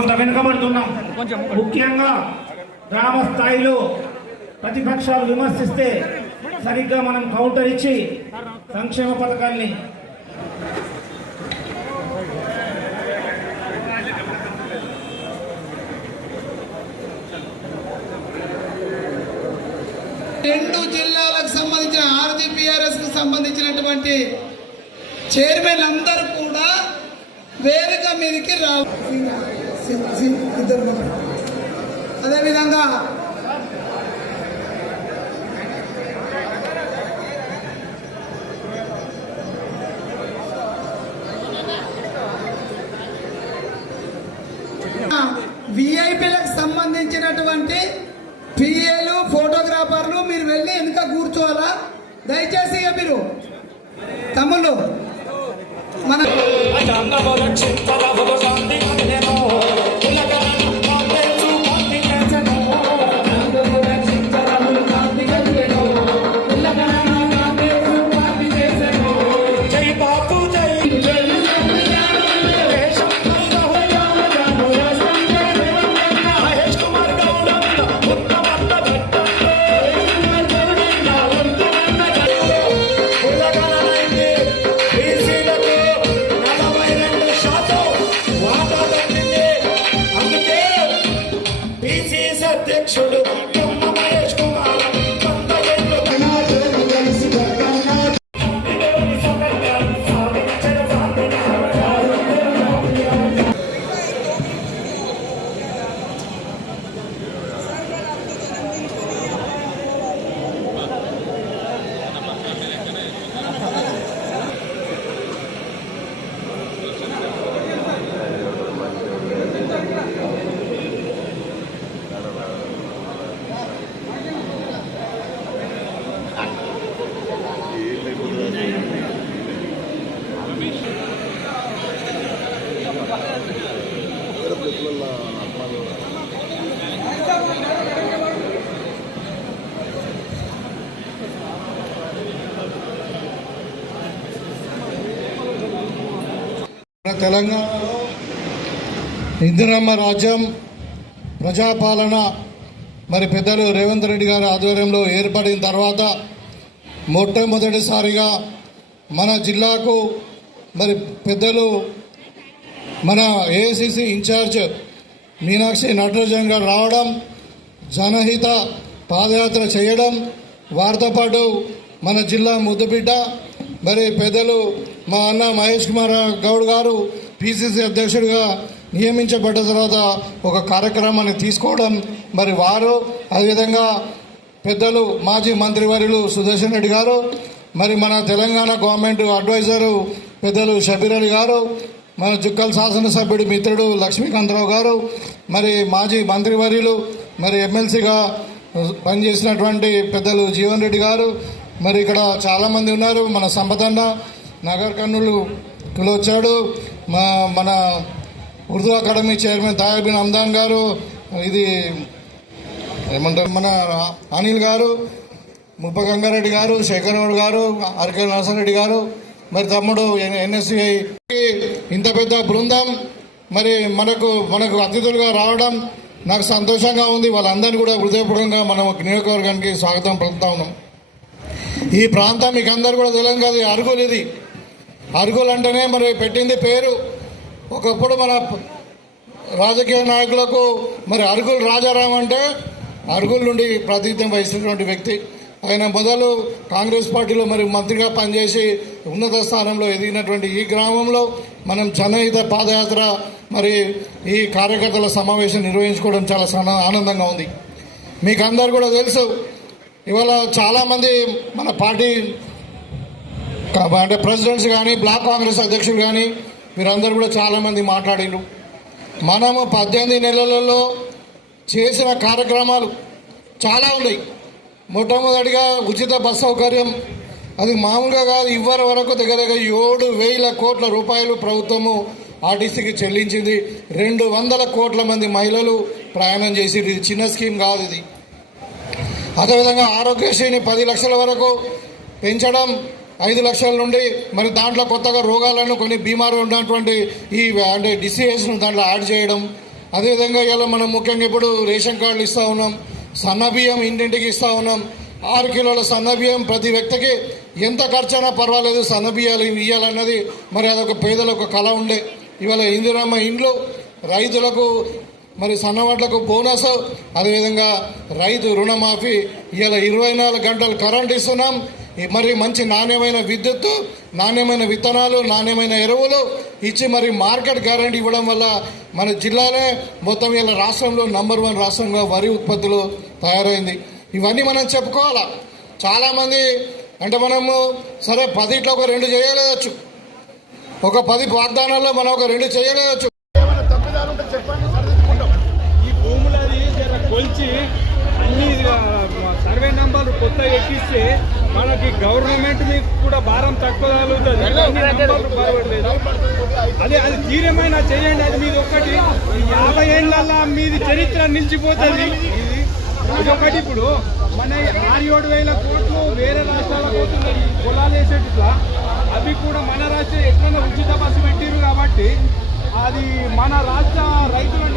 కొంత వెనుకబడుతున్నాం. ముఖ్యంగా గ్రామ స్థాయిలో ప్రతిపక్షాలు విమర్శిస్తే సరిగ్గా మనం కౌంటర్ ఇచ్చి సంక్షేమ పథకాల్ని రెండు జిల్లాలకు సంబంధించిన ఆర్జీపీఆర్ఎస్కు సంబంధించినటువంటి చైర్మన్ అందరూ కూడా వేదిక మీదకి రా ఇద్దరు అదేవిధంగా విఐపీలకు సంబంధించినటువంటి పిఏలు ఫోటోగ్రాఫర్లు మీరు వెళ్ళి వెనుక కూర్చోవాలా? దయచేసి మీరు. తమ్ముళ్ళు మన తెలంగాణలో ఇందిరమ్మ రాజ్యం ప్రజాపాలన మరి పెద్దలు రేవంత్ రెడ్డి గారి ఆధ్వర్యంలో ఏర్పడిన తర్వాత మొట్టమొదటిసారిగా మన జిల్లాకు మరి పెద్దలు మన ఏఐసిసి ఇన్ఛార్జ్ మీనాక్షి నటరాజన్ గారు రావడం జనహిత పాదయాత్ర చేయడం వారితో పాటు మన జిల్లా ముద్దుబిడ్డ మరి పెద్దలు మా అన్న మహేష్ కుమార్ గౌడ్ గారు పిసిసి అధ్యక్షుడిగా నియమించబడ్డ తర్వాత ఒక కార్యక్రమాన్ని తీసుకోవడం మరి వారు అదేవిధంగా పెద్దలు మాజీ మంత్రివర్యులు సుదర్శన్ రెడ్డి గారు మరి మన తెలంగాణ గవర్నమెంట్ అడ్వైజరు పెద్దలు షబీర్ అలీ గారు మన జుక్కల్ శాసనసభ్యుడి మిత్రుడు లక్ష్మీకాంతరావు గారు మరి మాజీ మంత్రివర్యులు మరి ఎమ్మెల్సీగా పనిచేసినటువంటి పెద్దలు జీవన్ రెడ్డి గారు మరి ఇక్కడ చాలామంది ఉన్నారు. మన సంపదన్న నగర్ కర్నూలు వచ్చాడు మా మన ఉర్దూ అకాడమీ చైర్మన్ తాయబిన్ అమ్దాన్ గారు ఇది ఏమంటారు మన అనిల్ గారు ముప్ప గంగారెడ్డి గారు శేఖరరావు గారు ఆర్కే నరసరెడ్డి గారు మరి తమ్ముడు ఎన్ఎస్సిఐ ఇంత పెద్ద బృందం మరి మనకు మనకు అతిథులుగా రావడం నాకు సంతోషంగా ఉంది. వాళ్ళందరినీ కూడా హృదయపూర్వకంగా మనం నియోజకవర్గానికి స్వాగతం పలుకుతా ఉన్నాం. ఈ ప్రాంతం మీకు అందరు కూడా తెలియదు కదా అరుగులేదు అరుగులు అంటేనే మరి పెట్టింది పేరు. ఒకప్పుడు మన రాజకీయ నాయకులకు మరి అరుగులు రాజారాం అంటే అరుగుల నుండి ప్రాతినిధ్యం వహిస్తున్నటువంటి వ్యక్తి. ఆయన మొదలు కాంగ్రెస్ పార్టీలో మరి మంత్రిగా పనిచేసి ఉన్నత స్థానంలో ఎదిగినటువంటి ఈ గ్రామంలో మనం జనహిత పాదయాత్ర మరి ఈ కార్యకర్తల సమావేశం నిర్వహించుకోవడం చాలా ఆనందంగా ఉంది. మీకు అందరు కూడా తెలుసు ఇవాళ చాలామంది మన పార్టీ అంటే ప్రెసిడెంట్స్ కానీ బ్లాక్ కాంగ్రెస్ అధ్యక్షులు కానీ మీరందరూ కూడా చాలామంది మాట్లాడిండ్రు. మనము పద్దెనిమిది నెలలలో చేసిన కార్యక్రమాలు చాలా ఉన్నాయి. మొట్టమొదటిగా ఉచిత బస్ సౌకర్యం. అది మామూలుగా కాదు ఇవ్వరి వరకు దగ్గర దగ్గర ఏడు వేల కోట్ల రూపాయలు ప్రభుత్వము ఆర్టీసీకి చెల్లించింది. రెండు వందల కోట్ల మంది మహిళలు ప్రయాణం చేసి ఇది చిన్న స్కీమ్ కాదు ఇది. అదేవిధంగా ఆరోగ్యశ్రీని పది లక్షల వరకు పెంచడం ఐదు లక్షల నుండి మరి దాంట్లో కొత్తగా రోగాలను కొన్ని బీమారు ఉన్నటువంటి ఈ అంటే డిసీజెస్ను దాంట్లో యాడ్ చేయడం. అదేవిధంగా ఇలా మనం ముఖ్యంగా ఇప్పుడు రేషన్ కార్డులు ఇస్తూ ఉన్నాం సన్న బియ్యం ఇంటింటికి ఇస్తూ ఉన్నాం. ఆరు కిలోల సన్న బియ్యం ప్రతి వ్యక్తికి ఎంత ఖర్చైనా పర్వాలేదు సన్న బియ్యాలు ఇవ్వాలన్నది మరి అదొక పేదల ఒక కళ ఉండే. ఇవాళ ఇందిరమ్మ ఇండ్లు రైతులకు మరి సన్నవాట్లకు బోనస్ అదేవిధంగా రైతు రుణమాఫీ. ఇవాళ ఇరవై నాలుగు గంటలు కరెంట్ ఇస్తున్నాం. మరి మంచి నాణ్యమైన విద్యుత్తు నాణ్యమైన విత్తనాలు నాణ్యమైన ఎరువులు ఇచ్చి మరి మార్కెట్ గ్యారంటీ ఇవ్వడం వల్ల మన జిల్లానే మొత్తం ఇలా రాష్ట్రంలో నంబర్ వన్ రాష్ట్రంగా వరి ఉత్పత్తులు తయారైంది. ఇవన్నీ మనం చెప్పుకోవాలా? చాలామంది అంటే మనము సరే పదిట్లో ఒక రెండు చేయలేదచ్చు. ఒక పది వాగ్దానాల్లో మనం ఒక రెండు చేయలేదచ్చు. ఈ భూములు అది కొలిచి కొత్త ఎక్కిస్తే మనకి గవర్నమెంట్ మీకు కూడా భారం తక్కువ బాగుపడలేదు అదే అది తీరమైనా చేయండి అది మీది ఒకటి ఈ యాభై ఏళ్ళ మీది చరిత్ర నిలిచిపోతుంది. ఇది ఒకటి ఇప్పుడు. మన ఆరు ఏడు వేల కోట్లు వేరే రాష్ట్రాలకు పోతున్నాయి పొలాలు వేసేట్టుగా అవి కూడా మన రాష్ట్రం ఎట్లన్నా ఉచిత బస్సు పెట్టిరు కాబట్టి అది మన రాష్ట్ర రైతులను